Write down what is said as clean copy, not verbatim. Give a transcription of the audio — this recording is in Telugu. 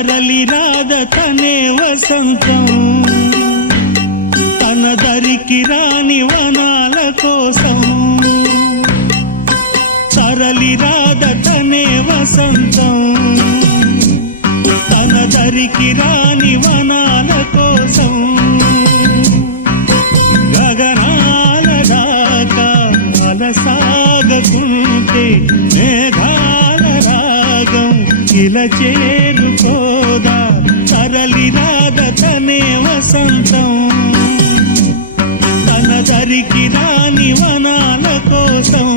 తరలి రాద తనే వసంతం తన దరికి రాని వనాల కోసం తరలి రాద తనే వసంతం తన దరికి రాని వనాల కోసం గగనాల దాకా అలసాగకుంటే మేఘాల రాగం ఇలా చేరుకోదా తరలి రాద తనే వసంతం తన దరికి రాని వనాల కోసం